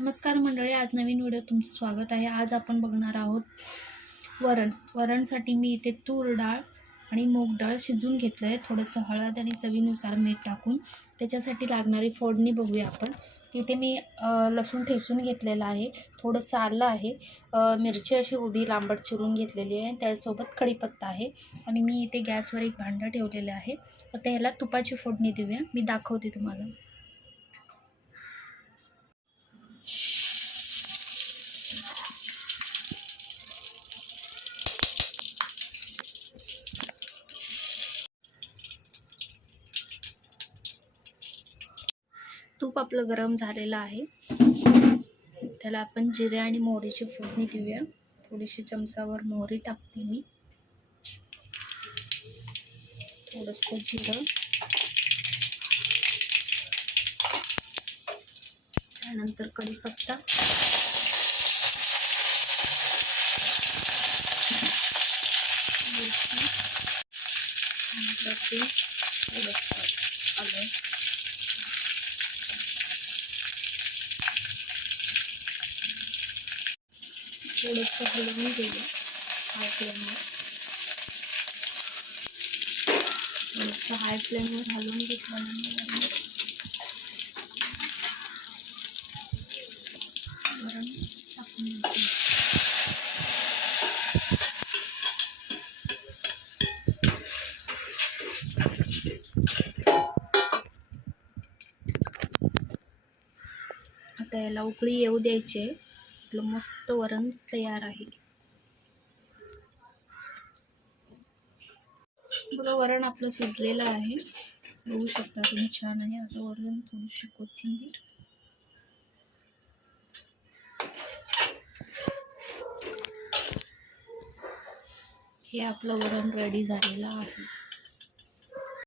नमस्कार मंडळी, आज नवीन व्हिडिओ तुमचं स्वागत आहे। आज आपण बघणार आहोत वरणसाठी मी इथे तूर डाळ आणि मूग डाळ शिजवून घेतलं आहे। थोडंसं हळद आणि चवीनुसार मीठ टाकून त्याच्यासाठी लागणारी फोडणी बघूया आपण। इथे मी लसूण ठेचून घेतलेला आहे, थोडंसं आलं आहे, मिरची अशी उभी लांबट चिरून घेतलेली आहे, त्यासोबत कढीपत्ता आहे आणि मी इथे गॅसवर एक भांडं ठेवलेलं आहे। आता ह्याला तुपाची फोडणी देऊया, मी दाखवते तुम्हाला। तूप आपलं गरम झालेलं आहे, त्याला आपण जिरे आणि मोहरीची फोडणी देऊया। थोडीशी चमचावर मोहरी टाकते मी, थोडंसं जिरं, त्यानंतर कढीपत्ता, आलं, थोडंसं हलवून घेऊया हाय फ्लेमवर। थोडंसं हाय फ्लेमवर हलवून घेतल्यानंतर वरण टाकून द्यायचं। आता याला उकळी येऊ द्यायची, आपलं मस्त वरण तयार आहे। बघा, वरण आपलं शिजलेलं आहे, बघू शकता तुम्ही, छान आहे। आता वरण थोडीशी कोथिंबीर, हे आपलं वरण रेडी झालेलं आहे।